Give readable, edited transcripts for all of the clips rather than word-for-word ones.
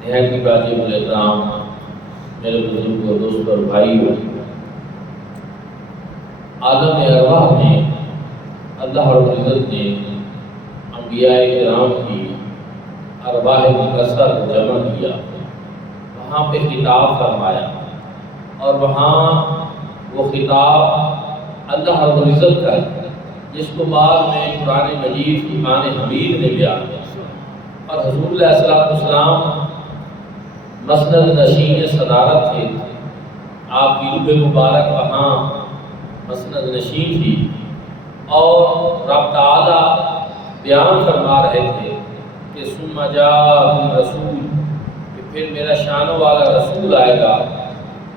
نہایت کی واجب الاحترام میرے بزرگ اور دوست اور بھائی، عالم ارواح میں اللہ رب العزت نے انبیاء کرام کی ارواح مقدسہ کو جمع کیا، وہاں پہ خطاب فرمایا، اور وہاں وہ خطاب اللہ رب العزت کا ہے جس کو بعد میں قرآن مجید فرقان حمید نے بیان کیا۔ اور حضور علیہ السلام مسند نشین صدارت تھے، آپ کی روح مبارک وہاں مسند نشین تھی، اور رب تعالیٰ بیان فرما رہے تھے کہ ثم جاءکم رسول، کہ پھر میرا شان والا رسول آئے گا،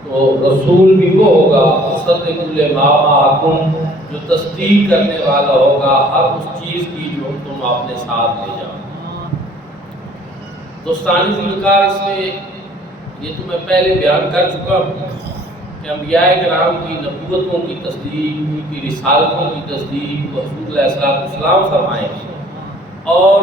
تو رسول بھی وہ ہوگا مصدق لما معکم، جو تصدیق کرنے والا ہوگا ہر اس چیز کی جو تم اپنے ساتھ لے جاؤ۔ دوستانی ذوالفقار، اس میں یہ تو میں پہلے بیان کر چکا ہوں کہ انبیاء کرام کی نبوتوں کی تصدیق، ان کی رسالتوں کی تصدیق حضور علیہ السلام فرمائیں گے، اور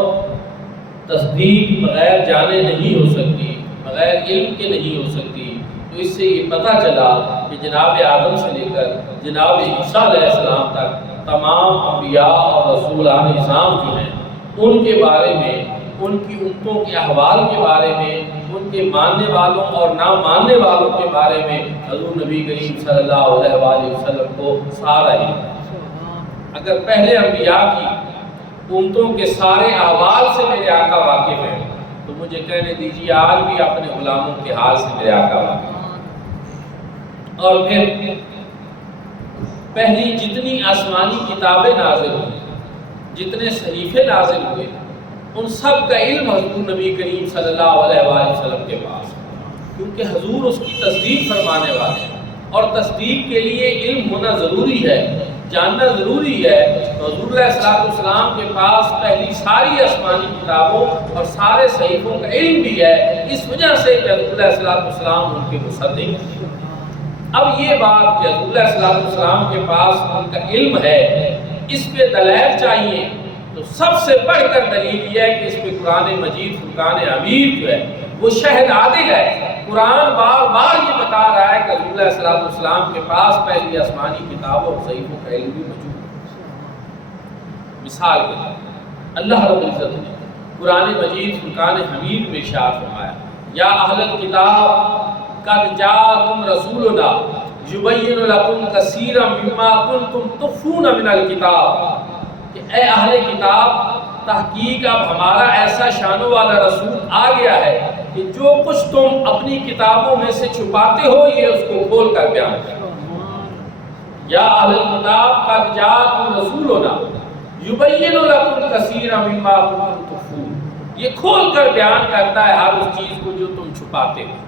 تصدیق بغیر جانے نہیں ہو سکتی، بغیر علم کے نہیں ہو سکتی۔ تو اس سے یہ پتہ چلا کہ جناب آدم سے لے کر جناب عیسیٰ علیہ السلام تک تمام انبیاء اور رسولان نظام جو ہیں، ان کے بارے میں، ان کی امتوں کے احوال کے بارے میں، ان کے ماننے والوں اور نہ ماننے والوں کے بارے میں حضور نبی کریم صلی اللہ علیہ وآلہ وسلم کو سارا ہی۔ اگر پہلے انبیاء کی امتوں کے سارے احوال سے میرے آقا واقف ہیں، تو مجھے کہنے دیجیے آج بھی اپنے غلاموں کے حال سے میرے آقا واقف ہیں۔ اور پھر پہلی جتنی آسمانی کتابیں نازل ہوئی، جتنے صحیفے نازل ہوئے، ان سب کا علم حضور نبی کریم صلی اللہ علیہ وآلہ وسلم کے پاس، کیونکہ حضور اس کی تصدیق فرمانے والے ہیں، اور تصدیق کے لیے علم ہونا ضروری ہے، جاننا ضروری ہے۔ تو حضور علیہ السلام کے پاس پہلی ساری آسمانی کتابوں اور سارے صحیفوں کا علم بھی ہے، اس وجہ سے کہ حضور علیہ السلام ان کے مصدق ہیں۔ اب یہ بات کہ حضور علیہ السلام کے پاس ان کا علم ہے، اس پہ دلائل چاہیے، تو سب سے بڑھ کر دلیل یہ ہے کہ اس پہ قرآن مجید فرقان حمید جو ہے وہ شہد عادل ہے۔ قرآن بار بار یہ بتا رہا ہے کہ حضور علیہ السلام کے پاس پہلی آسمانی کتابوں اور صحیفوں کا علم بھی موجود ہے۔ مثال کے طور اللہ رب العزت نے قرآن مجید فرقان حمید میں ارشاد فرمایا، یا اہل الکتاب قد جاءکم رسولنا یبین لکم کثیرا مما کنتم تخفون من الکتاب، کہ اے اہل کتاب، تحقیق اب ہمارا ایسا شان والا رسول آ گیا ہے کہ جو کچھ تم اپنی کتابوں میں سے چھپاتے ہو یہ اس کو کھول کر بیان کرو۔ یا اہل الکتاب قد جاءکم رسولنا یبین لکم کثیرا مما کنتم تخفون، یہ کھول کر بیان کرتا ہے ہر اس چیز کو جو تم چھپاتے ہو۔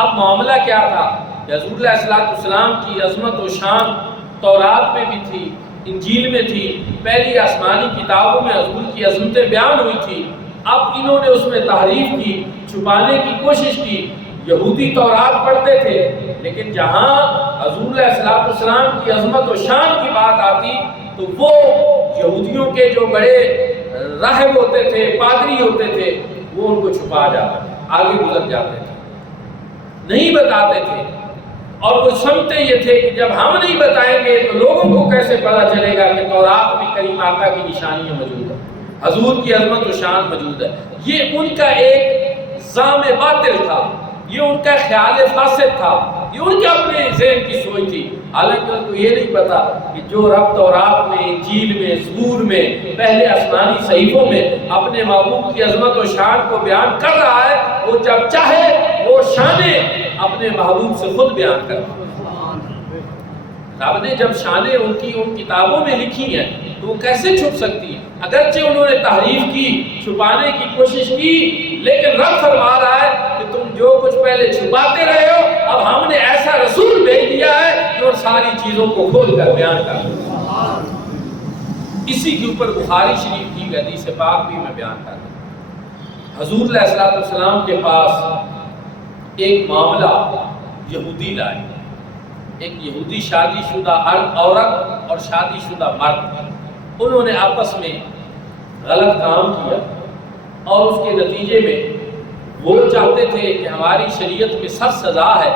اب معاملہ کیا تھا کہ حضور علیہ السلام کی عظمت و شان تورات میں بھی تھی، انجیل میں تھی، پہلی آسمانی کتابوں میں حضور کی عظمتیں بیان ہوئی تھی۔ اب انہوں نے اس میں تحریف کی، چھپانے کی کوشش کی۔ یہودی تورات پڑھتے تھے، لیکن جہاں حضور علیہ السلام کی عظمت و شان کی بات آتی تو وہ یہودیوں کے جو بڑے راہب ہوتے تھے، پادری ہوتے تھے، وہ ان کو چھپا جاتے تھے، آگے گزر جاتے تھے، نہیں بتاتے تھے، اور وہ سمجھتے یہ تھے کہ جب ہم نہیں بتائیں گے تو لوگوں کو کیسے پتہ چلے گا کہ تورات میں کریم آقا کی نشانیاں موجود ہیں، حضور کی عظمت و شان موجود ہے۔ یہ ان کا ایک زعم باطل تھا، یہ ان کا خیال فاسد تھا، یہ ان کے اپنے ذہن کی سوچ تھی۔ حالانکہ ان کو یہ نہیں پتا کہ جو رب تورات میں، انجیل میں، زبور میں، پہلے آسمانی صحیفوں میں اپنے محبوب کی عظمت و شان کو بیان کر رہا ہے، وہ جب چاہے وہ شانیں اپنے محبوب سے خود بیان کرتا۔ رب نے جب شانیں ان کی ان کتابوں میں لکھی ہیں تو وہ کیسے چھپ سکتی ہیں؟ اگرچہ انہوں نے تحریف کی، چھپانے کی کوشش کی، لیکن رب فرما رہا ہے کہ تم جو کچھ پہلے چھپاتے رہے ہو، اب ہم نے ایسا رسول بھیج دیا ہے جو ساری چیزوں کو کھول کر بیان کر دے۔ اسی کے اوپر بخاری شریف کی حدیث پاک بھی میں بیان کر دوں۔ حضور علیہ السلام کے پاس ایک معاملہ یہودی لائے، ایک یہودی شادی شدہ عورت اور شادی شدہ مرد، انہوں نے آپس میں غلط کام کیا اور اس کے نتیجے میں وہ چاہتے تھے کہ ہماری شریعت میں سخت سزا ہے،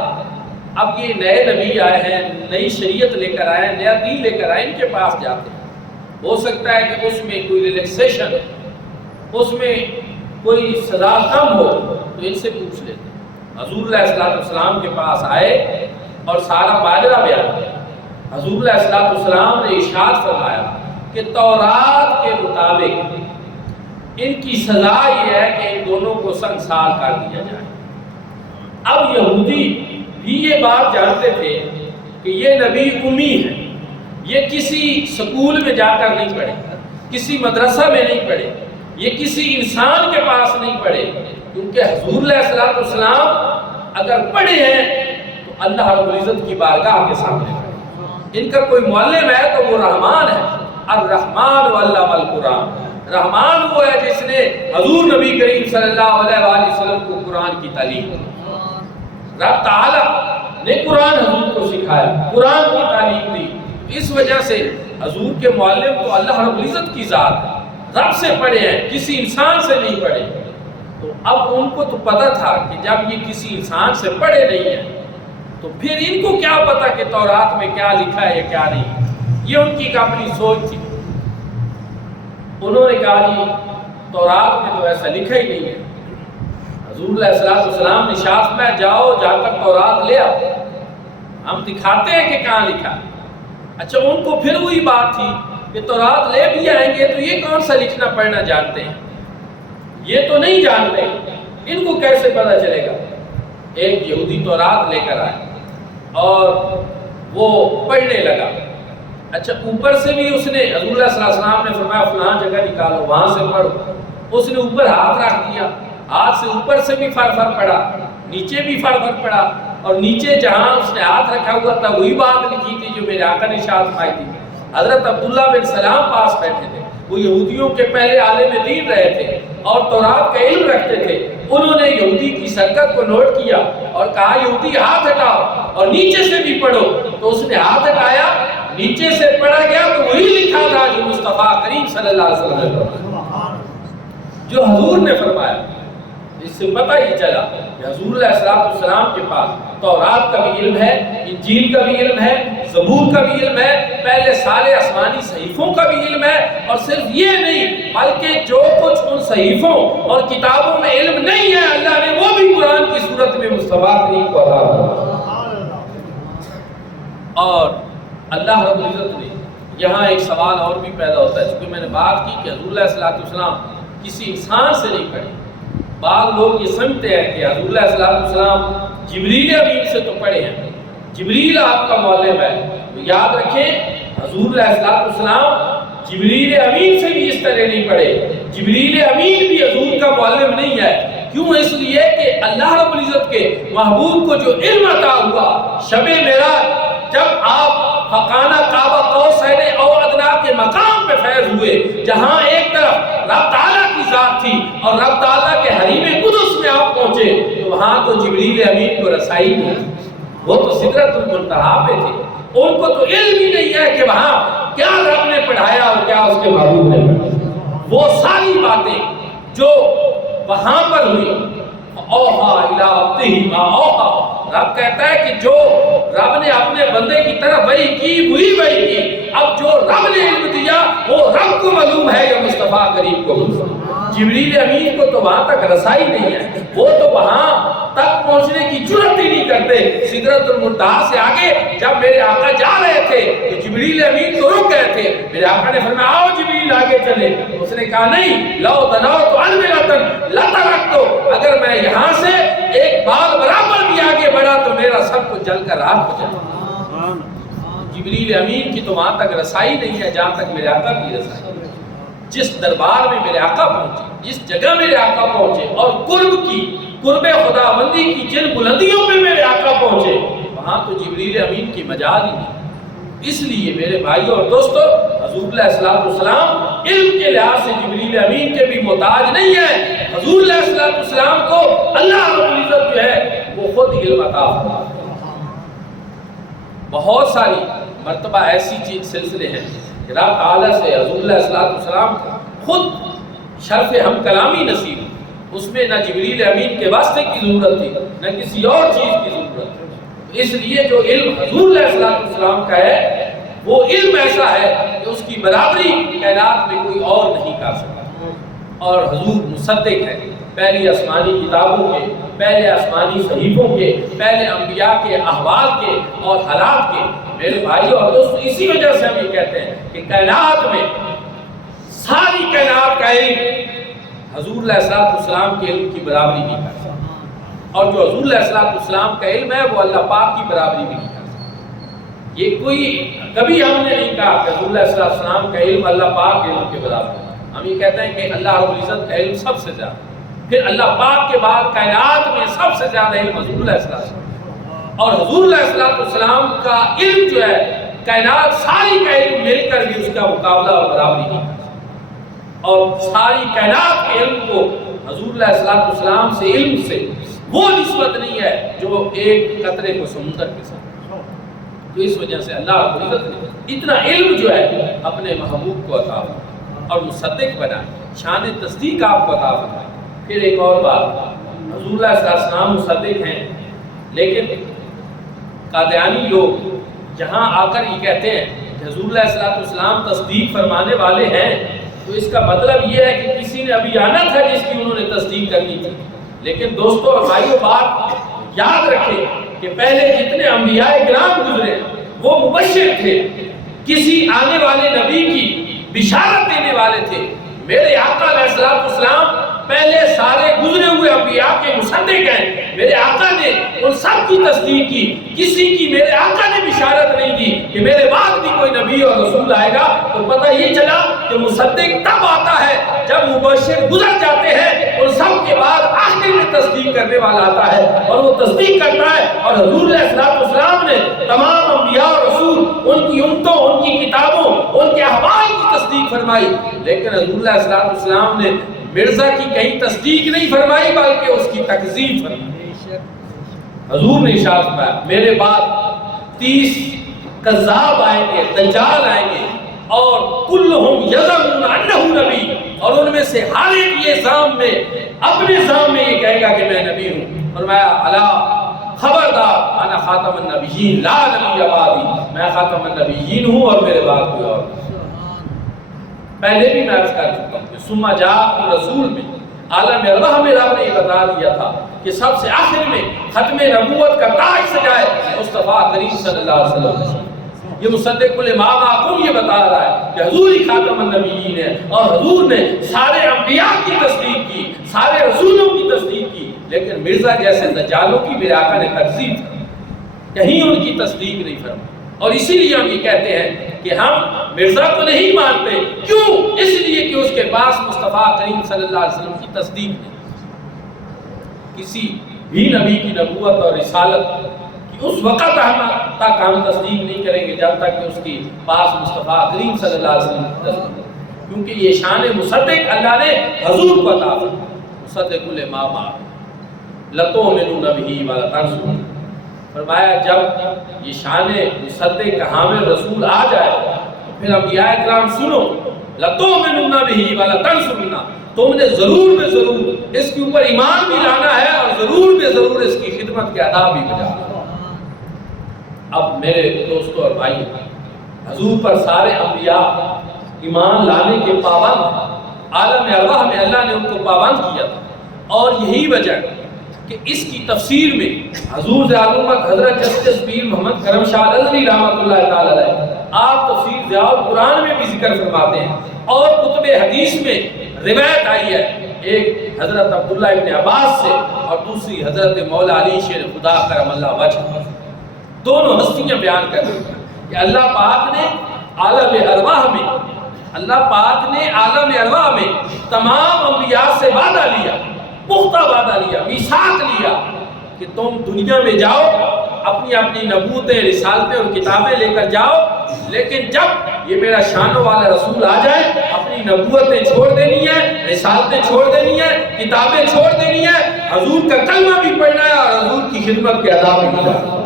اب یہ نئے نبی آئے ہیں، نئی شریعت لے کر آئے ہیں، نیا دین لے کر آئے، ان کے پاس جاتے ہیں، ہو سکتا ہے کہ اس میں کوئی ریلیکسیشن، اس میں کوئی سزا کم ہو، تو ان سے پوچھ لیتے ہیں۔ حضور علیہ السلام کے پاس آئے اور سارا ماجرا بیان کیا۔ حضور علیہ السلام نے ارشاد فرمایا کہ تورات کے مطابق ان کی سزا یہ ہے کہ ان دونوں کو سنسار کر دیا جائے۔ اب یہودی بھی یہ بات جانتے تھے کہ یہ نبی امی ہے، یہ کسی سکول میں جا کر نہیں پڑھے، کسی مدرسہ میں نہیں پڑھے، یہ کسی انسان کے پاس نہیں پڑھے، کیونکہ حضور علیہ السلام اگر پڑھے ہیں تو اللہ رب العزت کی بارگاہ کے سامنے پڑھے۔ ان کا کوئی معلم ہے تو وہ رحمان ہے، الرحمن علم القرآن۔ رحمان وہ ہے جس نے حضور نبی کریم صلی اللہ علیہ وآلہ وسلم کو قرآن کی تعلیم دی۔ رب تعالیٰ نے قرآن حضور کو سکھایا، قرآن کی تعلیم دی، اس وجہ سے حضور کے معلم تو اللہ رب العزت کی ذات ہے، رب سے پڑھے ہیں، کسی انسان سے نہیں پڑھے۔ تو اب ان کو تو پتہ تھا کہ جب یہ کسی انسان سے پڑھے نہیں ہیں تو پھر ان کو کیا پتا کہ تورات میں کیا لکھا ہے یا کیا نہیں، یہ ان کی اپنی سوچ تھی۔ انہوں نے کہا جی تورات میں تو ایسا لکھا ہی نہیں ہے۔ حضور علیہ السلام نے شاخ میں جاؤ، جا کر تورات لے آؤ، ہم دکھاتے ہیں کہ کہاں لکھا۔ اچھا ان کو پھر وہی بات تھی کہ تورات لے بھی آئیں گے تو یہ کون سا لکھنا پڑھنا جانتے ہیں، یہ تو نہیں جانتے، ان کو کیسے پتہ چلے گا۔ ایک یہودی تورات لے کر آئے اور وہ پڑھنے لگا۔ اچھا اوپر سے بھی اس نے، حضور علیہ السلام نے فرمایا فلاں جگہ نکالو، وہاں سے پڑھو، اس نے اوپر ہاتھ رکھ دیا، ہاتھ سے اوپر سے بھی فر پڑا، نیچے بھی فر پڑا، اور نیچے جہاں اس نے ہاتھ رکھا ہوا تھا وہی بات لکھی تھی جو میرے آقا نے ارشاد فرمائی تھی۔ حضرت عبداللہ بن سلام پاس بیٹھے تھے، وہ یہودیوں کے پہلے عالم دین رہے تھے اور تورات کا علم رکھتے تھے۔ انہوں نے یہودی کی حرکت کو نوٹ کیا اور کہا یہودی ہاتھ ہٹاؤ اور نیچے سے بھی پڑھو، تو اس نے ہاتھ ہٹایا، نیچے سے پڑھا گیا تو وہی لکھا تھا جو مصطفیٰ کریم صلی اللہ علیہ وسلم نے فرمایا، جو حضور نے فرمایا۔ اس سے پتہ ہی چلا کہ حضور علیہ السلام کے پاس تورات کا بھی علم ہے، انجیل کا بھی علم ہے، زبور کا بھی علم ہے، پہلے سارے آسمانی صحیفوں کا بھی علم ہے، اور صرف یہ نہیں بلکہ جو کچھ ان صحیفوں اور کتابوں میں علم نہیں ہے اللہ نے وہ بھی قرآن کی صورت میں مصطفیٰ کریم کو عطا فرمایا۔ اور اللہ رب العزت نے یہاں ایک سوال اور بھی پیدا ہوتا ہے، چونکہ میں نے بات کی کہ حضور علیہ السلام کسی انسان سے نہیں پڑھے۔ بعض لوگ یہ سمجھتے ہیں کہ حضور علیہ السلام جبریل امین سے تو پڑھے ہیں، جبریل آپ کا معلم ہے، تو یاد رکھیں حضور علیہ السلام جبریل امین سے بھی اس طرح نہیں پڑھے، جبریل امین بھی حضور کا معلم نہیں ہے۔ کیوں؟ اس لیے کہ اللہ رب العزت کے محبوب کو جو علم عطا ہوا شب معراج، جب آپ فقانہ کعبہ قوسین او ادنیٰ کے مقام پہ فیض ہوئے، جہاں ایک طرف رب تعالیٰ کی ذات تھی اور رب تعالیٰ کے حریم قدس میں آپ پہنچے، تو وہاں تو جبریل امین کو رسائی نہیں تھی، وہ تو سدرۃ المنتہا پہ تھے، ان کو تو علم ہی نہیں ہے کہ وہاں کیا رب نے پڑھایا اور کیا اس کے محبوب نے پڑھایا۔ وہ ساری باتیں جو وہاں پر ہوئی، اوحا الی عبدہ ما اوحا، رب کہتا ہے کہ جو رب نے اپنے بندے کی طرف وحی کی وہی وحی کی۔ اب جو رب نے علم دیا وہ رب کو معلوم ہے یا مصطفیٰ کریم کو معلوم ہے۔ جبریل امین کو تو وہاں تک رسائی نہیں ہے، وہ تو وہاں تک پہنچنے کی جرات ہی نہیں کرتے۔ سدرۃ المنتہا سے آگے جب میرے آقا جا رہے تھے تو جبریل امین تو رک گئے تھے، میرے آقا نے فرمایا آؤ جبریل آگے چلے، اس نے کہا نہیں، لو دنوت انملۃ لترکت، اگر میں یہاں سے ایک بال برابر بھی آگے بڑھا تو میرا سب کچھ جل کر راکھ ہو جائے۔ جبریل امین کی تو وہاں تک رسائی نہیں ہے جہاں تک میرے آقا کی رسائی۔ جس دربار میں میرے آقا پہنچے، جس جگہ میرے آقا پہنچے، اور قرب خداوندی کی جن بلندیوں پہ میرے آقا پہنچے، وہاں تو جبریل امین کی مجال ہی نہیں۔ اس لیے میرے بھائیوں اور دوستو، حضور علیہ السلام علم کے لحاظ سے جبریل امین کے بھی محتاج نہیں ہے۔ حضور علیہ السلام کو اللہ رب العزت جو ہے وہ خود علم عطا فرماتا ہے۔ بہت ساری مرتبہ ایسی چیز سلسلے ہیں کہ رب تعالیٰ سے حضور علیہ السلام کو خود شرف ہم کلامی نصیب، اس میں نہ جبریل امین کے واسطے کی ضرورت تھی نہ کسی اور چیز کی ضرورت تھی۔ اس لیے جو علم حضور علیہ السلام کا ہے وہ علم ایسا ہے کہ اس کی برابری کائنات میں کوئی اور نہیں کر سکتا، اور حضور مصدق ہے پہلی آسمانی کتابوں کے، پہلے آسمانی صحیفوں کے، پہلے انبیاء کے احوال کے اور حالات کے۔ میرے بھائیو اور دوستو، اسی وجہ سے ہم یہ کہتے ہیں کہ کائنات میں ساری کائنات کا علم حضور علیہ السلام کے علم کی برابری نہیں کر سکتا، اور جو حضور علیہ السلام کا علم ہے وہ اللہ پاک کی برابری بھی نہیں کر سکتا۔ یہ کوئی کبھی ہم نے نہیں کہا کہ حضور علیہ السلام کا علم اللہ پاک کے علم کے برابر ہے۔ ہم یہ کہتے ہیں کہ اللہ رب العزت کا علم سب سے زیادہ، پھر اللہ پاک کے بعد کائنات میں سب سے زیادہ علم حضور علیہ السلام، اور حضور علیہ السلام کا علم جو ہے کائنات ساری کا علم مل کر بھی اس کا مقابلہ اور برابری نہیں کر سکتا، اور ساری کائنات کے علم کو حضور علیہ السلام سے علم سے وہ نسبت نہیں ہے جو ایک قطرے کو سمندر کے ساتھ۔ تو اس وجہ سے اللہ رب العزت نے اتنا علم جو ہے اپنے محبوب کو عطا فرمایا اور مصدق بنایا، شان تصدیق آپ کو عطا فرمایا۔ پھر ایک اور بات، حضور علیہ السلام مصدق ہیں، لیکن قادیانی لوگ جہاں آ کر یہ کہتے ہیں کہ حضور علیہ السلام تصدیق فرمانے والے ہیں، تو اس کا مطلب یہ ہے کہ کسی نے ابھی آنا تھا جس کی انہوں نے تصدیق کرنی تھی۔ لیکن دوستو اور بھائیو، بات یاد رکھیں کہ پہلے جتنے انبیاء کرام گزرے وہ مبشر تھے، کسی آنے والے نبی کی بشارت دینے والے تھے۔ میرے آقا علیہ السلام پہلے سارے گزرے ہوئے انبیاء کے مصدق ہیں، میرے آقا نے ان سب کی تصدیق کی، کسی کی میرے آقا نے بشارت نہیں دی کہ میرے بعد بھی کوئی نبی اور رسول آئے گا۔ تو پتہ یہ چلا کہ مصدق تب آتا ہے جب مبشر گزر جاتے ہیں، ان سب کے بعد آخر میں تصدیق کرنے والا آتا ہے، اور وہ تصدیق کرتا ہے۔ اور حضور علیہ السلام نے تمام انبیاء اور رسول، ان کی امتوں، ان کی کتابوں، ان کے احوال کی تصدیق فرمائی، لیکن حضور علیہ السلام نے مرزا کی کہیں تصدیق نہیں فرمائی بلکہ اس کی تکذیب فرمائی۔ حضور نے ارشاد فرمایا میرے بعد 30 کذاب آئیں گے، دجال آئیں گے، اور کلہم یزعمون انہ نبی، اور ان میں سے ہر ایک یہ زام میں اپنے زام میں یہ کہے گا کہ میں نبی ہوں۔ فرمایا الا خبردار، انا خاتم النبیین لا نبی بعدی، میں خاتم النبیین ہوں اور میرے بعد کوئی اور نہیں۔ پہلے بھی میں عرض کر چکا ہوں کہ ثم جاءکم رسول میں عالم ارواح میں رب نے یہ بتا دیا تھا کہ سب سے آخر میں ختم نبوت کا تاج سجائے مصطفیٰ کریم صلی اللہ علیہ وسلم۔ یہ مصدق الامام معکوم یہ بتا رہا ہے کہ حضور ہی خاتم النبیین ہے، اور حضور نے سارے انبیاء کی تصدیق کی، سارے رسولوں کی تصدیق کی، لیکن مرزا جیسے دجالوں کی میرے آقا نے تکذیب کی، کہیں ان کی تصدیق نہیں فرمائی۔ اور اسی لیے ہم یہ کہتے ہیں کہ ہم مرزا کو نہیں مانتے، کیوں؟ اس لیے کہ اس کے پاس مصطفیٰ کریم صلی اللہ علیہ وسلم کی تصدیق نہیں۔ کسی بھی نبی کی نبوت اور رسالت کی اس وقت تک ہم تصدیق نہیں کریں گے جب تک کہ اس کی پاس مصطفیٰ کریم صلی اللہ علیہ وسلم کی تصدیق، کیونکہ یہ شان مصدق اللہ نے حضور کو عطا فرمائی۔ مصدق الامام لتؤمنون بہ ولتنصرون، فرمایا جب یہ شان مصدق حامل رسول آ جائے تو پھر انبیاء کرام سنو، لتؤمنون بہ ولتنصرون، تم نے ضرور میں ضرور اس کے اوپر ایمان بھی لانا ہے اور ضرور میں ضرور اس کی خدمت کے آداب بھی بجانا ہے۔ اب میرے دوستوں اور بھائی، حضور پر سارے انبیاء ایمان لانے کے پابند ہیں، عالم ارواح میں اللہ نے ان کو پابند کیا تھا، اور یہی وجہ کہ اس کی تفسیر میں حضور ضیاء الامت حضرت جسٹس پیر محمد کرم شاہ الازہری رحمۃ اللہ تعالی علیہ آپ تفسیر ضیاء القرآن میں بھی ذکر فرماتے ہیں، اور کتب حدیث میں روایت آئی ہے، ایک حضرت عبداللہ ابن عباس سے اور دوسری حضرت مولا علی شیر خدا کرم اللہ وجہ، دونوں ہستیاں بیان کر رہی ہیں کہ اللہ پاک نے عالم ارواح میں، اللہ پاک نے عالم ارواح میں تمام انبیاء سے وعدہ لیا، پختہ وعدہ لیا، میثاق لیا کہ تم دنیا میں جاؤ، اپنی اپنی نبوتیں، رسالتیں اور کتابیں لے کر جاؤ، لیکن جب یہ میرا شانوں والا رسول آ جائے اپنی نبوتیں چھوڑ دینی ہے، رسالتیں چھوڑ دینی ہے، کتابیں چھوڑ دینی ہے، حضور کا کلمہ بھی پڑھنا ہے اور حضور کی خدمت کے آداب بھی کرنا ہے۔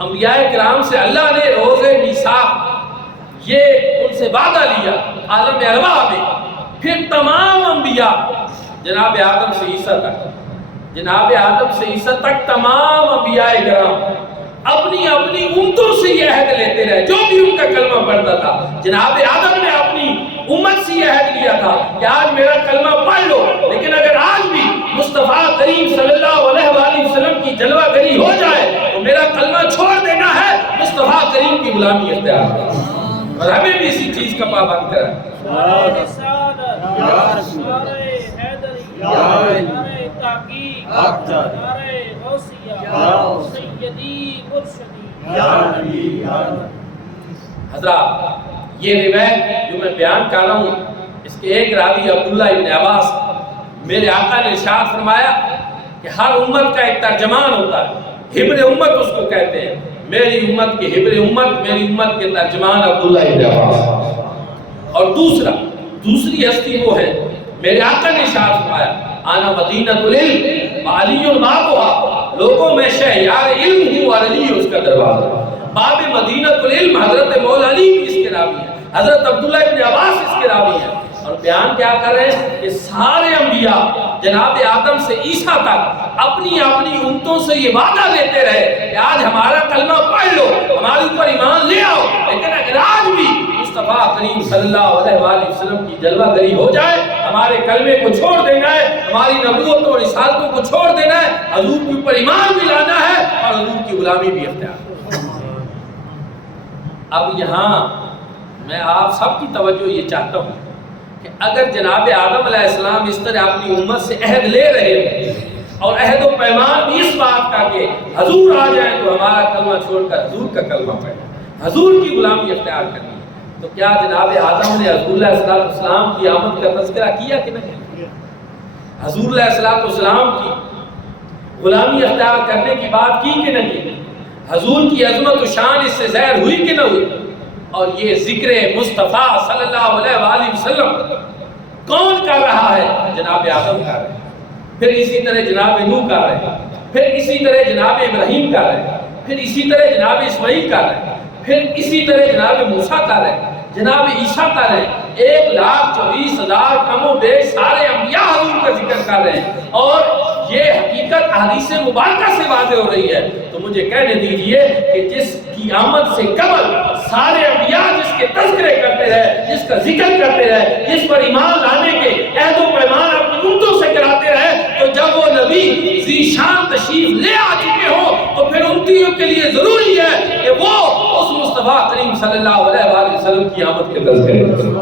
انبیاء کرام سے اللہ نے روز میثاق یہ ان سے وعدہ لیا عالم ارواح میں، پھر تمام انبیاء جناب آدم سے عیسیٰ تک، جناب آدم سے عیسیٰ تک تمام انبیاء کرام اپنی اپنی امتوں سے یہ عہد لیتے رہے، جو بھی ان کا کلمہ پڑھتا تھا۔ جناب آدم نے اپنی امت سے یہ عہد لیا تھا کہ آج میرا کلمہ پڑھ لو، لیکن اگر آج بھی مصطفیٰ کریم صلی اللہ علیہ وآلہ وسلم کی جلوہ گری ہو جائے تو میرا کلمہ چھوڑ دینا ہے، مصطفیٰ کریم کی غلامی اختیار کرنا، اور ہمیں بھی اسی چیز کا پابند کریں۔ حضرات، یہ روایت جو میں بیان کر رہا ہوں، اس کے ایک راوی عبداللہ ابن عباس، میرے آقا نے ارشاد فرمایا کہ ہر امت کا ایک ترجمان ہوتا ہے، حبر امت اس کو کہتے ہیں، میری امت کے حبر امت، میری امت کے ترجمان عبداللہ ابن عباس۔ اور دوسری ہستی وہ ہے، میرے آقا نے ارشاد فرمایا آنا مدینۃ العلم وعلی بابها، لوگوں میں شہریار علم ہوں اور علی اس کا دروازہ۔ باب مدینۃ العلم حضرت مولا علی بھی اس کے راوی ہیں، حضرت عبداللہ ابن عباس اس کے راوی ہیں، اور بیان کیا کر رہے ہیں کہ سارے انبیاء جناب آدم سے عیسیٰ تک اپنی اپنی امتوں سے یہ وعدہ لیتے رہے کہ آج ہمارا کلمہ پڑھ لو، ہمارے اوپر ایمان لے آؤ، لیکن اگر آج بھی مصطفیٰ کریم صلی اللہ علیہ وآلہ وسلم کی جلوہ گری ہو جائے، ہمارے کلمے کو چھوڑ دینا ہے، ہماری نبوت اور رسالتوں کو چھوڑ دینا ہے، حضور کے اوپر ایمان بھی لانا ہے اور حضور کی غلامی بھی اختیار۔ اب یہاں میں آپ سب کی توجہ یہ چاہتا ہوں کہ اگر جناب آدم علیہ السلام اس طرح اپنی امت سے عہد لے رہے ہیں اور عہد و پیمان بھی اس بات کا کہ حضور آ جائیں تو ہمارا کلمہ چھوڑ کر حضور کا کلمہ پڑھیں، حضور کی غلامی اختیار کرنی، تو کیا جناب آدم نے حضور علیہ السلام کی آمد کا تذکرہ کیا کہ نہیں؟ حضور علیہ السلام کی غلامی اختیار کرنے کی بات کی کہ نہیں؟ حضور کی عظمت و شان اس سے ظاہر ہوئی کہ نہ ہوئی؟ اور یہ ذکر مصطفیٰ صلی اللہ علیہ وآلہ وسلم کون کر رہا ہے؟ جناب آدم کر رہے ہیں، پھر اسی طرح جناب نوح کر رہے ہیں، پھر اسی طرح جناب ابراہیم کر رہے ہیں، پھر اسی طرح جناب اسماعیل کر رہے ہیں، پھر اسی طرح جناب موسیٰ کر رہے ہیں، جناب عیسیٰ کر رہے ہیں، 1,24,000 کم و بیش سارے انبیاء حضور کا ذکر کر رہے ہیں، اور یہ حقیقت حدیث مبارکہ سے واضح ہو رہی ہے۔ تو مجھے کہنے دیجئے کہ جس کی آمد سے قبل سارے انبیاء جس کے تذکرے کرتے رہے، جس کا ذکر کرتے رہے، جس پر ایمان لانے کے عہد و پیمان اپنی امتوں سے کراتے رہے، تو جب وہ نبی ذی شان تشریف لے آ چکے ہوں تو پھر امتیوں کے لیے ضروری ہے کہ وہ اس مصطفیٰ کریم صلی اللہ علیہ وآلہ وسلم کی آمد کے تذکرے کریں،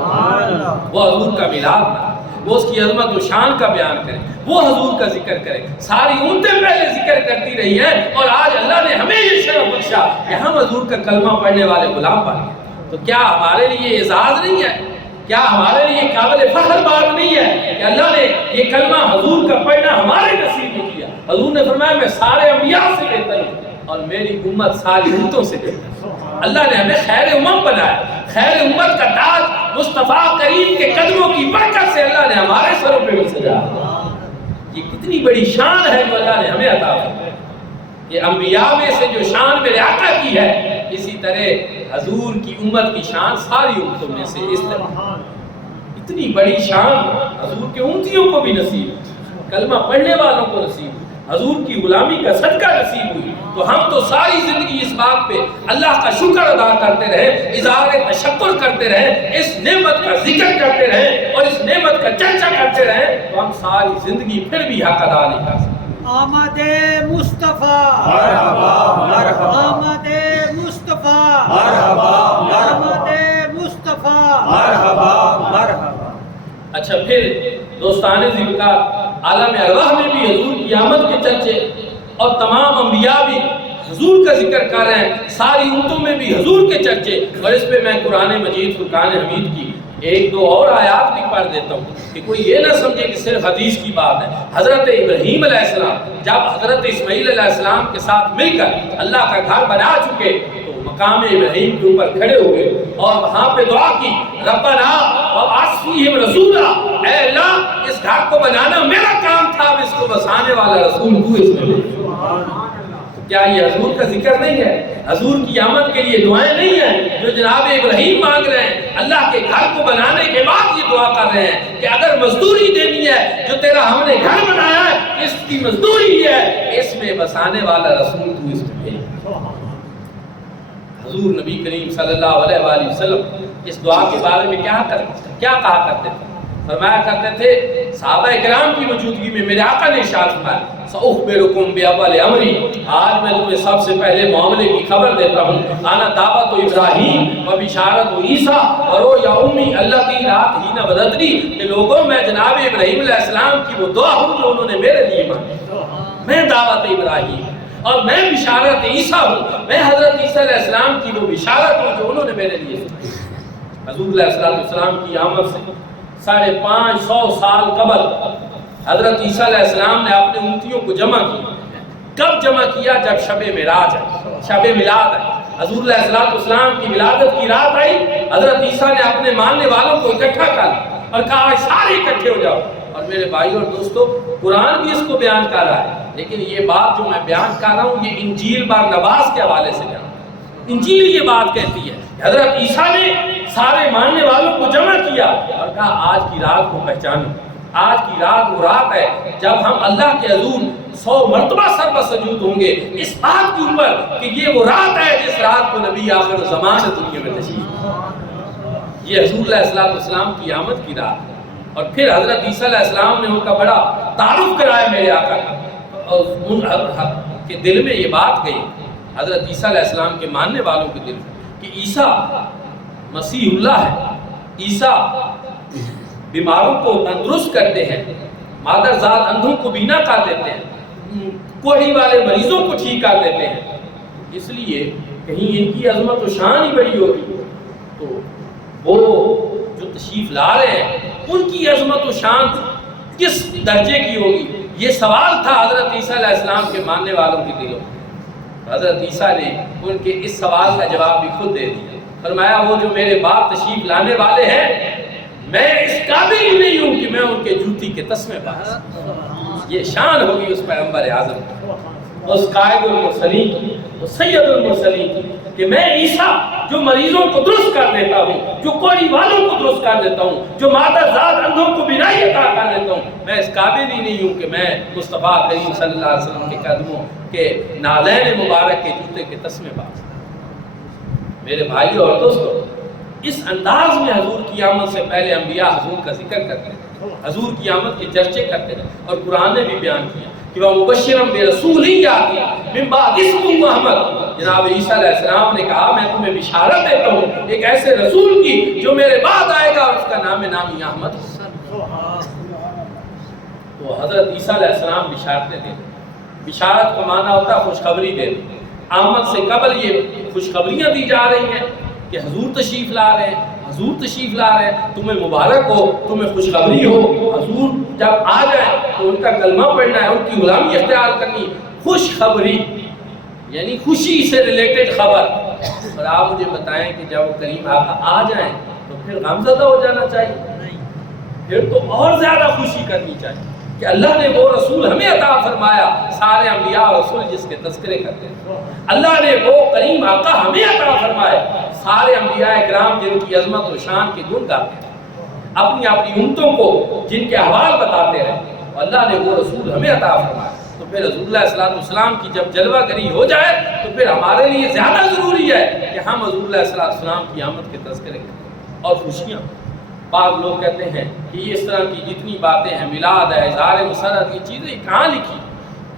وہ حضور کا میلاد، وہ اس کی عظمت و شان کا بیان کریں، وہ حضور کا ذکر کریں۔ ساری امتیں پہلے ذکر کرتی رہی ہیں، اور آج اللہ نے ہمیں یہ شرف بخشا کہ ہم حضور کا کلمہ پڑھنے والے غلام بن گئے۔ تو کیا ہمارے لیے اعزاز نہیں ہے؟ کیا ہمارے لیے قابل فخر بات نہیں ہے کہ اللہ نے یہ کلمہ حضور کا پڑھنا ہمارے نصیب کیا؟ حضور نے فرمایا میں سارے انبیاء سے بہتر ہوں اور میری امت ساری امتوں سے بہتر ہے۔ اللہ نے ہمیں خیر امم بنایا، خیر امت کا تاج مصطفیٰ کریم کے قدموں کی برکت سے اللہ نے ہمارے سروں پہ بھی سجایا۔ یہ کتنی بڑی شان ہے جو اللہ نے ہمیں عطا کی۔ یہ انبیاء میں سے جو شان میرے آقا کی ہے، اسی طرح حضور کی امت کی شان ساری امتوں میں سے اس طرح اتنی بڑی شان حضور کے امتیوں کو بھی نصیب، کلمہ پڑھنے والوں کو نصیب، حضور کی غلامی کا صدقہ نصیب ہوئی۔ تو ہم تو ساری زندگی اس بات پہ اللہ کا شکر ادا کرتے رہے، اظہار تشکر کرتے رہے، اس نعمت کا ذکر کرتے رہے اور اس نعمت کا چرچا کرتے رہے، تو ہم ساری زندگی پھر بھی حق ادا نہیں کر سکتے۔ آمد مصطفیٰ مرحبا مرحبا، آمد مصطفیٰ مرحبا مرحبا، آمد مصطفیٰ مرحبا مرحبا۔ اچھا، پھر دوستان ذکر عالم ارواح میں بھی حضور کی آمد کے چرچے اور تمام انبیاء بھی حضور کا ذکر کر رہے ہیں، ساری امتوں میں بھی حضور کے چرچے۔ اور اس پہ میں قرآن مجید فرقان حمید کی ایک دو اور آیات بھی پڑھ دیتا ہوں کہ کوئی یہ نہ سمجھے کہ صرف حدیث کی بات ہے۔ حضرت ابراہیم علیہ السلام جب حضرت اسماعیل علیہ السلام کے ساتھ مل کر اللہ کا گھر بنا چکے تو مقام ابراہیم کے اوپر کھڑے ہوئے اور وہاں پہ دعا کی، ربنا وابعث فیہم رسولا، اے اللہ اس گھر کو بنانا میرا کام تھا، اب اس کو بسانے والا رسول تو اس میں۔ کیا یہ حضور کا ذکر نہیں ہے؟ حضور کی آمد کے لیے دعائیں نہیں ہیں جو جناب ابراہیم مانگ رہے ہیں؟ اللہ کے گھر کو بنانے کے بعد یہ دعا کر رہے ہیں کہ اگر مزدوری دینی ہے جو تیرا ہم نے گھر بنایا ہے اس کی مزدوری یہ ہے، اس میں بسانے والا رسول تو اس میں بھیج۔ حضور نبی کریم صلی اللہ علیہ وآلہ وسلم اس دعا کے بارے میں کیا کہا کرتے تھے؟ فرمایا کرتے تھے صحابہ کرام کی موجودگی میں میرے آقا نے ارشاد فرمایا سأخبرکم بأول امری، آج میں تمہیں سب سے پہلے معاملے کی خبر دیتا ہوں، انا دعوت ابراہیم و بشارت عیسیٰ ورؤیا امی التی رات ہی ولدتنی، کہ لوگوں میں جناب ابراہیم علیہ السلام کی وہ دعا ہوں جو انہوں نے میرے لیے مانگی، میں دعوت ابراہیم اور میں بشارت عیسیٰ ہوں، میں حضرت عیسیٰ علیہ السلام کی وہ بشارت ہوں جو انہوں نے میرے لیے سنائی۔ حضور علیہ السلام کی آمد سے 550 سال قبل حضرت عیسیٰ علیہ السلام نے اپنے امتیوں کو جمع کیا۔ کب جمع کیا؟ جب شب معراج ہے، شب میلاد ہے، حضور علیہ السلام کی ولادت کی رات آئی، حضرت عیسیٰ نے اپنے ماننے والوں کو اکٹھا کر اور کہا آج سارے اکٹھے ہو جاؤ۔ اور میرے بھائی اور دوستو، قرآن بھی اس کو بیان کر رہا ہے، لیکن یہ بات جو میں بیان کر رہا ہوں یہ انجیل بارنباس کے حوالے سے بیان۔ انجیل یہ بات کہتی ہے حضرت عیسیٰ نے سارے ماننے والوں کو جمع کیا اور کہا آج کی رات کو پہچانو، آج کی رات وہ رات ہے جب ہم اللہ کے حضور 100 مرتبہ سر بسجود ہوں گے اس بات کے اوپر کہ یہ وہ رات ہے جس رات کو نبی آخر زمان دنیا میں تشریف۔ یہ حضور علیہ السلام کی آمد کی رات ہے۔ اور پھر حضرت عیسیٰ علیہ السلام نے ان کا بڑا تعارف کرایا میرے آقا کا، اور ان کے دل میں یہ بات گئی، حضرت عیسیٰ علیہ السلام کے ماننے والوں کے دل میں، کہ عیسیٰ مسیح اللہ ہے، عیسیٰ بیماروں کو تندرست کرتے ہیں، مادر ذات اندھوں کو بینا کر دیتے ہیں، کوڑھی والے مریضوں کو ٹھیک کر دیتے ہیں، اس لیے کہیں ان کی عظمت و شان ہی بڑی ہوگی تو وہ جو تشریف لا رہے ہیں ان کی عظمت و شان کس درجے کی ہوگی؟ یہ سوال تھا حضرت عیسیٰ علیہ السلام کے ماننے والوں کے دلوں میں۔ حضرت عیسیٰ نے ان کے اس سوال کا جواب بھی خود دے دیا، فرمایا وہ جو میرے بعد تشریف لانے والے ہیں میں اس قابل ہی نہیں ہوں کہ میں ان کے جوتی کے تسمے پاس۔ یہ شان ہوگی اس پیغمبر اعظم کی، اس قائد المرسلین کی، اس سید المرسلین کی، کہ میں عیسیٰ جو مریضوں کو درست کر دیتا ہوں، جو کوڑی والوں کو درست کر دیتا ہوں، جو مادر ذات اندھوں کو بینائی عطا کر دیتا ہوں، میں اس قابل ہی نہیں ہوں کہ میں مصطفیٰ کریم صلی اللہ علیہ وسلم کے قدموں کے نالین مبارک کے جوتے کے تسمے پاس۔ میرے بھائی اور دوستو، اس انداز میں حضور کی آمد سے پہلے انبیاء حضور کا ذکر کرتے ہیں، حضور کی آمد کے چرچے کرتے ہیں، اور قرآن نے بھی بیان کیا کہ وہ مبشرم برسول ہی آتی من بعد اسمہ احمد۔ جناب عیسیٰ علیہ السلام نے کہا میں تمہیں بشارت دیتا ہوں ایک ایسے رسول کی جو میرے بعد آئے گا اور اس کا نام نامی احمد۔ تو حضرت عیسیٰ علیہ السلام بشارتیں دے، بشارت کا معنی ہوتا ہے خوشخبری دے۔ آمد سے قبل یہ خوشخبریاں دی جا رہی ہیں کہ حضور تشریف لا رہے ہیں، حضور تشریف لا رہے ہیں، تمہیں مبارک ہو، تمہیں خوشخبری ہو، حضور جب آ جائیں تو ان کا کلمہ پڑھنا ہے، ان کی غلامی اختیار کرنی، خوشخبری یعنی خوشی سے ریلیٹڈ خبر۔ اور آپ مجھے بتائیں کہ جب وہ کریم آقا آ جائیں تو پھر غمزدہ ہو جانا چاہیے؟ پھر تو اور زیادہ خوشی کرنی چاہیے کہ اللہ نے وہ رسول ہمیں عطا فرمایا، سارے انبیاء اور رسول جس کے تذکرے کرتے ہیں، اللہ نے وہ کریم آقا ہمیں عطا فرمائے، سارے انبیاء اکرام جن کی عظمت و شان کے گن گاتے ہیں، اپنی اپنی امتوں کو جن کے احوال بتاتے رہے، اللہ نے وہ رسول ہمیں عطا فرمایا۔ تو پھر رسول اللہ صلی اللہ علیہ وسلم کی جب جلوہ گری ہو جائے تو پھر ہمارے لیے زیادہ ضروری ہے کہ ہم رسول اللہ صلی اللہ علیہ وسلم کی آمد کے تذکرے کریں اور خوشیاں۔ بعض لوگ کہتے ہیں کہ یہ اس طرح کی جتنی باتیں ہیں، میلاد ہے، اظہار مسرت، یہ چیزیں کہاں لکھی؟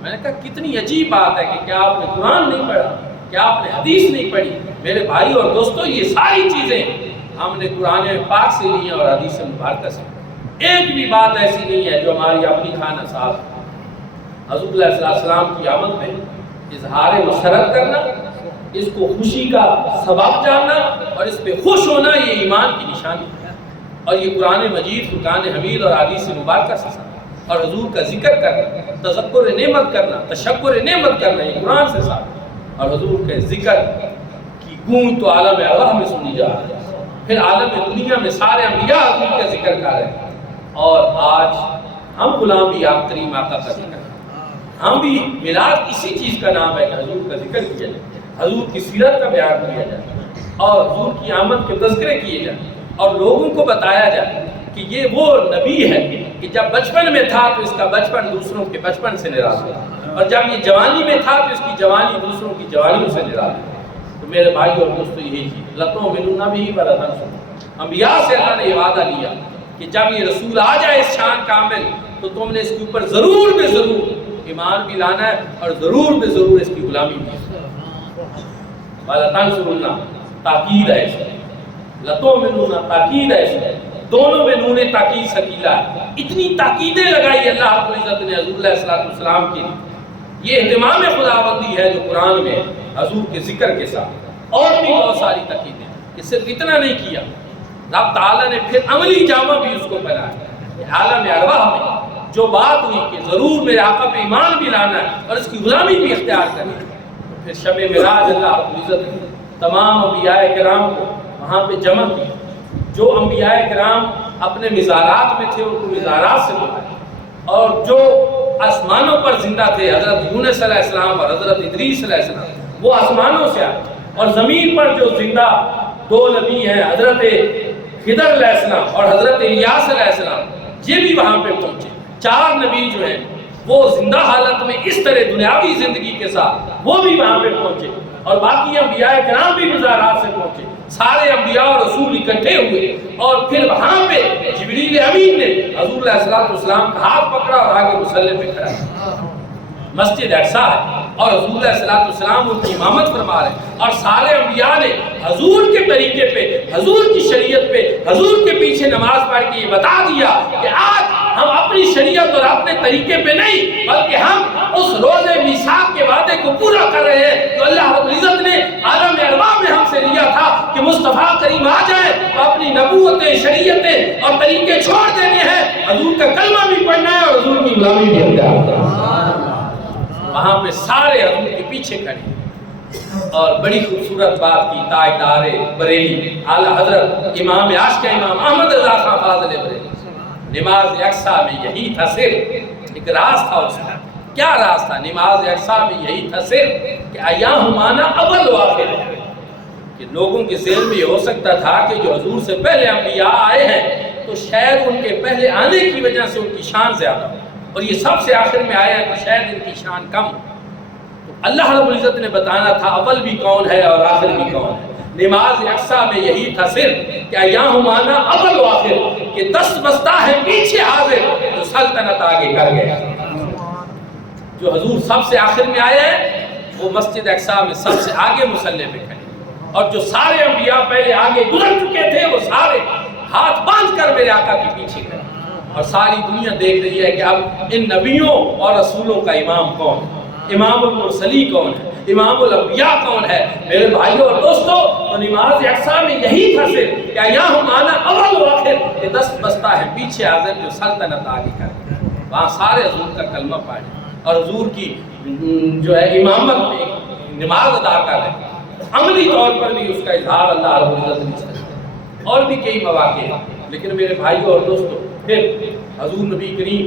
میں نے کہا کتنی عجیب بات ہے کہ کیا آپ نے قرآن نہیں پڑھا، کیا آپ نے حدیث نہیں پڑھی؟ میرے بھائی اور دوستو، یہ ساری چیزیں ہم نے قرآن پاک سے لی ہیں اور حدیث مبارکہ سے۔ ایک بھی بات ایسی نہیں ہے جو ہماری اپنی خانہ صاحب ہے۔ حضور اللہ صلی اللہ علیہ وسلم کی آمد میں اظہار مسرت کرنا، اس کو خوشی کا سبب جاننا اور اس پہ خوش ہونا، یہ ایمان کی نشانی ہے۔ اور یہ قرآن مجید، فرقان حمید اور حدیث مبارکہ سے ساتھ، اور حضور کا ذکر کرنا، تذکر نعمت کرنا، تشکر نعمت کرنا، یہ قرآن سے ساتھ۔ اور حضور کے ذکر کی گونج تو عالم ارواح میں سنی جا رہی ہے، پھر عالم دنیا میں سارے انبیاء حضور کا ذکر کر رہے ہیں، اور آج ہم غلام بھی آپ کریم آقا کا ذکر، ہم بھی میلاد اسی چیز کا نام ہے کہ حضور کا ذکر کیا جائے، حضور کی سیرت کا بیان کیا جائے اور حضور کی آمد کے تذکرے کیے جائیں اور لوگوں کو بتایا جائے کہ یہ وہ نبی ہے کہ جب بچپن میں تھا تو اس کا بچپن دوسروں کے بچپن سے نرالا تھا، اور جب یہ جوانی میں تھا تو اس کی جوانی دوسروں کی جوانیوں سے نرالا تھا۔ تو میرے بھائی اور دوستو یہی چیز لَتُؤْمِنُنَّ بِهِ وَلَتَنْصُرُنَّهُ، انبیاء سے اللہ نے یہ وعدہ لیا کہ جب یہ رسول آ جائے اس شان کامل تو تم نے اس کے اوپر ضرور بے ضرور ایمان بھی لانا ہے اور ضرور بے ضرور اس کی غلامی بھی۔ وَلَتَنْصُرُنَّهُ تاکید ہے اس میں، لَتُؤْمِنُنَّ تاکید ہے اس میں، دونوں میں نون تاکید ثقیلہ ہے۔ اتنی تاکیدیں لگائی اللہ رب العزت نے حضور علیہ السلام کی، یہ اہتمام خداوندی ہے جو قرآن میں حضور کے ذکر کے ساتھ، اور بھی بہت ساری تاکیدیں کہ صرف اتنا نہیں کیا، رب تعالیٰ نے پھر عملی جامہ بھی اس کو پہنایا۔ عالم ارواح میں جو بات ہوئی کہ ضرور میرے آقا پہ ایمان بھی لانا ہے اور اس کی غلامی بھی اختیار کرنی ہے، پھر شب معراج اللہ رب العزت نے تمام انبیاء کرام کو وہاں پہ جمع کیا۔ جو انبیاء کرام اپنے مزارات میں تھے ان کو مزارات سے بلایا، اور جو آسمانوں پر زندہ تھے حضرت یونس علیہ السلام اور حضرت ادریس علیہ السلام وہ آسمانوں سے آئے، اور زمین پر جو زندہ دو نبی ہیں حضرت خضر علیہ السلام اور حضرت الیاس علیہ السلام یہ بھی وہاں پہ پہنچے۔ چار نبی جو ہیں وہ زندہ حالت میں اس طرح دنیاوی زندگی کے ساتھ وہ بھی وہاں پہ پہنچے، اور باقی انبیاء کرام بھی مزارات سے پہنچے۔ سارے انبیاء اور رسول اکٹھے ہوئے، اور پھر وہاں پہ جبریل امین نے حضور علیہ السلام کا ہاتھ پکڑا اور آگے مصلی پہ کھڑا کیا۔ مسجد اقصیٰ ہے اور حضور علیہ السلام ان کی امامت فرما رہے ہیں، اور سارے انبیاء نے حضور کے طریقے پہ، حضور کی شریعت پہ، حضور کے پیچھے نماز پڑھ کے یہ بتا دیا کہ آج ہم اپنی شریعت اور اپنے طریقے پہ نہیں بلکہ ہم اس روز میثاق کے وعدے کو پورا کر رہے ہیں جو اللہ رب العزت نے عالم ارواح میں ہم سے لیا تھا کہ مصطفیٰ کریم آ جائے تو اپنی نبوتیں، شریعتیں اور طریقے چھوڑ دینے ہیں، حضور کا کلمہ بھی پڑھنا ہے اور حضور کی غلامی بھی اختیار کرنا ہے۔ وہاں پہ سارے حضور کے پیچھے کھڑے، اور بڑی خوبصورت بات کی تاجدار بریلی اعلیٰ حضرت امام عاشق امام احمد رضا خان فاضل بریلی، نماز یکساں میں یہی تھا صرف ایک راز تھا اس کا۔ کیا راز تھا؟ نماز یکساں میں یہی تھا صرف کہ ایاہمانا اول و آخر ہے، کہ لوگوں کے ذہن میں یہ ہو سکتا تھا کہ جو حضور سے پہلے انبیاء آئے ہیں تو شاید ان کے پہلے آنے کی وجہ سے ان کی شان زیادہ ہو، اور یہ سب سے آخر میں آیا ہے تو شاید ان کی شان کم ہو۔ تو اللہ رب العزت نے بتانا تھا اول بھی کون ہے اور آخر بھی کون ہے۔ نماز یکساں میں یہی تھا صرف کہ ایاہمانا اول و آخر، کہ دست بستہ ہے پیچھے حاضر جو سلطنت آگے کر گیا۔ جو حضور سب سے آخر میں آئے ہیں وہ مسجد اقصیٰ میں سب سے آگے مصلی پہ کھڑے، اور جو سارے انبیاء پہلے آگے گزر چکے تھے وہ سارے ہاتھ باندھ کر میرے آقا کے پیچھے کھڑے، اور ساری دنیا دیکھ رہی ہے کہ اب ان نبیوں اور رسولوں کا امام کون ہے، امام المرسلین کون ہے، امام الانبیاء کون ہے۔ میرے بھائیوں اور دوستوں، تو نماز یکساں میں یہی تھا صرف کہ ایاہمانا اول و آخر، کہ دست بستہ ہے پیچھے حاضر جو سلطنت آگے کر گیا۔ وہاں سارے حضور کا کلمہ پڑھے اور حضور کی جو ہے امامت میں نماز ادا کر رہے ہیں، عملی طور پر بھی اس کا اظہار اللہ رب العزت نے کیا، اور بھی کئی مواقع ہیں۔ لیکن میرے بھائیوں اور دوستوں، پھر حضور نبی کریم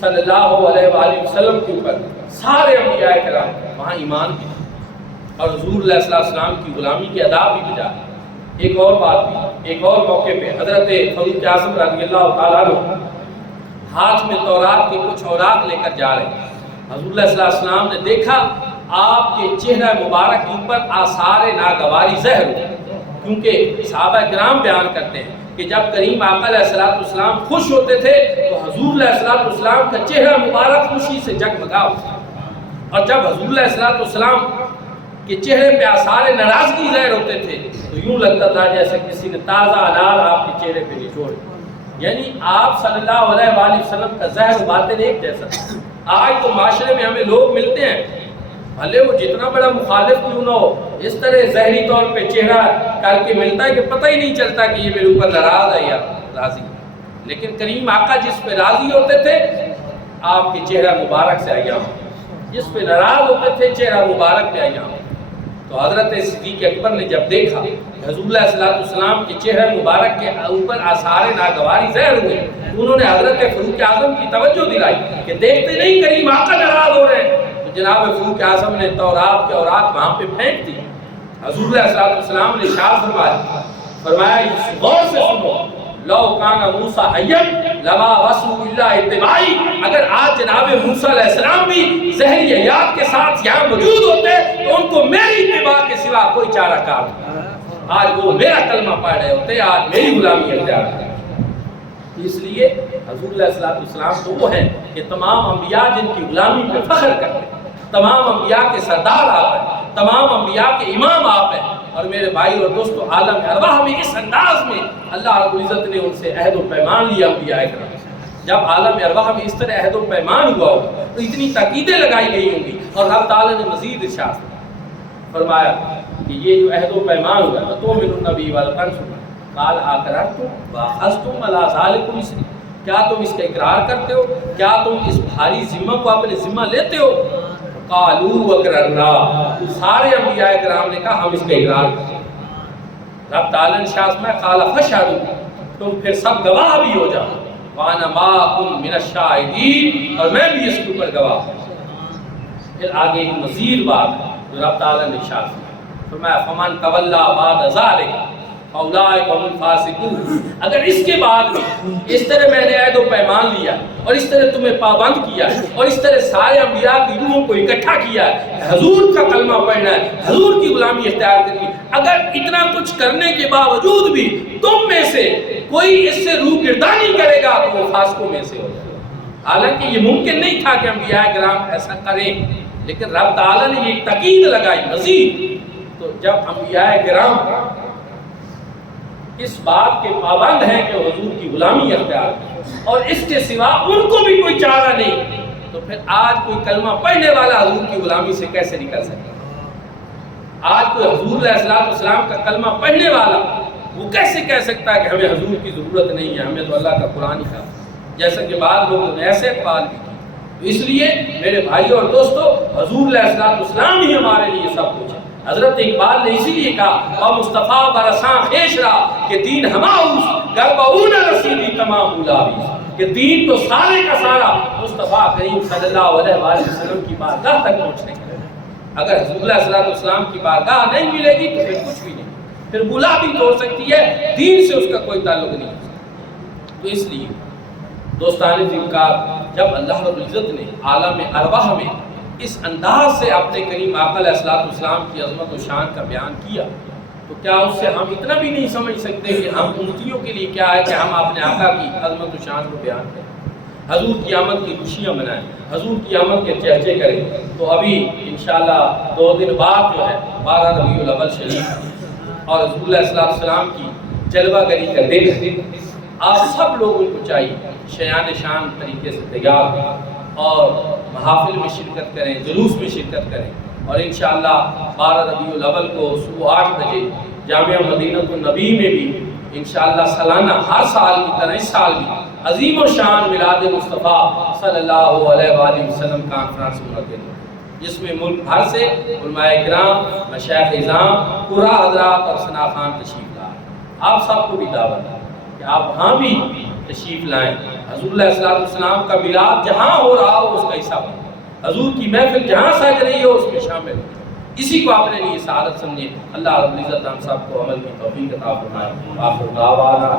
صلی اللہ علیہ وآلہ وسلم کے اوپر سارے انبیاء کرام وہاں ایمان کی اور حضور علیہ السلام کی غلامی کے ادا بھی بجا۔ ایک اور بات بھی، ایک اور موقع پہ حضرت فاروق اعظم رضی اللہ تعالیٰ عنہ ہاتھ میں تورات کے کچھ اوراق لے کر جا رہے ہیں۔ حضور علیہ السلام نے دیکھا آپ کے چہرہ مبارک کے اوپر آثار ناگواری ظاہر ہوئے، کیونکہ صحابہ کرام بیان کرتے ہیں کہ جب کریم آقا علیہ السلام خوش ہوتے تھے تو حضور علیہ السلام کا چہرہ مبارک خوشی سے جگمگا ہوتا، اور جب حضور علیہ السلام کے چہرے پہ آثار ناراضگی ظاہر ہوتے تھے تو یوں لگتا تھا جیسے کسی نے تازہ انار آپ کے چہرے پہ نچوڑ، یعنی آپ صلی اللہ علیہ وآلہ وسلم کا ظاہر و باطن ایک جیسا تھا۔ آج تو معاشرے میں ہمیں لوگ ملتے ہیں، بھلے وہ جتنا بڑا مخالف کیوں نہ ہو، اس طرح ظاہری طور پہ چہرہ کر کے ملتا ہے کہ پتہ ہی نہیں چلتا کہ یہ میرے اوپر ناراض ہے یا راضی، لیکن کریم آقا جس پہ راضی ہوتے تھے آپ کے چہرہ مبارک سے آیا ہوں، جس پہ ناراض ہوتے تھے چہرہ مبارک پہ آیا ہوں۔ تو حضرت صدیق اکبر نے جب دیکھا کہ حضور علیہ السلام کے چہرہ مبارک کے اوپر آثار ناگواری ظاہر ہوئے، انہوں نے حضرت فاروق اعظم کی توجہ دلائی کہ دیکھتے نہیں کریم آقا ناراض ہو رہے ہیں، جناب فاروق اعظم نے تورات کے اوراق وہاں پہ پھینک دی. حضور علیہ الصلوۃ والسلام نے ارشاد فرمایا غور سے سنو، لو کان موسیٰ حیا لما وسعوا الا اتباعی، اگر آج جناب موسیٰ علیہ السلام بھی ظہری حیات کے ساتھ یہاں موجود ہوتے تو ان کو میری اتباع کے سوا کوئی چارہ کار نہیں. آج وہ میرا کلمہ پڑھ رہے ہوتے، آج میری غلامی اختیار کرتے. اس لیے حضور علیہ الصلوۃ والسلام تو وہ ہیں کہ تمام انبیاء جن کی غلامی پہ فخر کرتے ہیں، تمام انبیاء کے سردار آپ ہیں، تمام انبیاء کے امام آپ ہیں. اور میرے بھائی اور دوستو، عالم ارواح میں اس انداز میں اللہ رب العزت نے ان سے عہد و پیمان لیا انبیاء کرام. جب عالم ارواح میں اس طرح عہد و پیمان ہوا ہوگا تو اتنی تاکیدیں لگائی گئی ہوں گی. اور رب تعالیٰ نے مزید ارشاد فرمایا کہ یہ جو عہد و پیمان ہوا ہے تو من النبی والقرآن قال اقررتم واخذتم علی ذلکم اسری، کیا تم اس کا اقرار کرتے ہو؟ کیا تم اس بھاری ذمہ کو اپنے ذمہ لیتے ہو؟ قالوا اقررنا، سارے انبیاء کرام نے کہا ہم اس کا اقرار کرتے ہیں. رب تعالیٰ نے ارشاد میں قال فاشهدوا، تم پھر سب گواہ بھی ہو جاؤ، وانا معکم من الشاہدین، اور میں بھی اس کے اوپر گواہ ہوں. پھر آگے ایک مزید بات ہے جو رب تعالیٰ نے ارشاد فرمایا فمن تولی بعد ذلک فاولئک هم الفاسقون، اگر اس کے بعد بھی اس طرح میں نے عہد و پیمان لیا اور اس طرح تمہیں پابند کیا اور اس طرح سارے انبیاء کی روحوں کو اکٹھا کیا ہے، حضور کا کلمہ پڑھنا ہے، حضور کی غلامی اختیار کرنی، اگر اتنا کچھ کرنے کے باوجود بھی تم میں سے کوئی اس سے روح گردانی کرے گا تو وہ فاسقوں میں سے ہو جائے گا. حالانکہ یہ ممکن نہیں تھا کہ انبیاء کرام ایسا کریں، لیکن رب تعالیٰ نے یہ تاکید لگائی مزید. تو جب انبیاء کرام اس بات کے پابند ہیں کہ حضور کی غلامی اختیار کریں اور اس کے سوا ان کو بھی کوئی چارہ نہیں، تو پھر آج کوئی کلمہ پڑھنے والا حضور کی غلامی سے کیسے نکل سکتا؟ آج کوئی حضور علیہ الصلوۃ والسلام کا کلمہ پڑھنے والا وہ کیسے کہہ سکتا ہے کہ ہمیں حضور کی ضرورت نہیں ہے، ہمیں تو اللہ کا قرآن ہی کہا، جیسا کہ بعض لوگوں نے ایسے اقوال بھی کیے. تو اس لیے میرے بھائی اور دوستو، حضور علیہ الصلوۃ والسلام ہی ہمارے لیے سب کچھ ہے. حضرت اقبال نے اسی لیے کہا اور مصطفیٰ برساں خیش را کہ دین ہماؤس گربعون رسیدی تمام اولاوی، کہ دین تو سارے کا سارا مصطفیٰ کریم صلی اللہ علیہ وآلہ وسلم کی بارگاہ تک پہنچنے کے. اگر حضور علیہ الصلوۃ والسلام کی بارگاہ نہیں ملے گی تو پھر کچھ بھی نہیں، پھر بلا بھی تو ہو سکتی ہے، دین سے اس کا کوئی تعلق نہیں ہو سکتا. تو اس لیے دوستان ذکر، جب اللہ رب العزت نے عالم ارواح میں اس انداز سے اپنے کریم آقا علیہ الصلوۃ والسلام کی عظمت و شان کا بیان کیا تو کیا اس سے ہم اتنا بھی نہیں سمجھ سکتے کہ ہم امتیوں کے لیے کیا ہے کہ ہم اپنے آقا کی عظمت و شان کو بیان کریں، حضور کی آمد کی خوشیاں منائیں، حضور کی آمد کے چرچے کریں. تو ابھی انشاءاللہ 2 دن بعد جو ہے 12 ربیع الاول شریف اور حضور علیہ الصلوۃ والسلام کی جلوہ گری کا دن ہے. آپ سب لوگوں کو چاہیے شیان شان طریقے سے تیار ہوں اور محافل میں شرکت کریں، جلوس میں شرکت کریں. اور انشاءاللہ 12 ربیع الاول کو صبح 8 بجے جامعہ مدینہ النبی میں بھی انشاءاللہ سالانہ ہر سال کی طرح اس سال بھی عظیم و شان میلاد مصطفیٰ صلی اللہ علیہ وآلہ وسلم کانفرنس منعقد ہے، جس میں ملک بھر سے علماء کرام، مشائخ اعظام، قرا حضرات اور ثنا خوان تشریف لائیں. آپ سب کو بھی دعوت ہے کہ آپ وہاں بھی تشریف لائیں. حضور علیہ الصلوۃ والسلام کا میلاد جہاں ہو رہا ہو اس کا حصہ بنیں، حضور کی محفل جہاں سج رہی ہو اس میں شامل ہو، اسی کو اپنے لیے سعادت سمجھیں. اللہ رب العزت ہم سب کو عمل کی توفیق عطا فرمائے. آخر دعوانا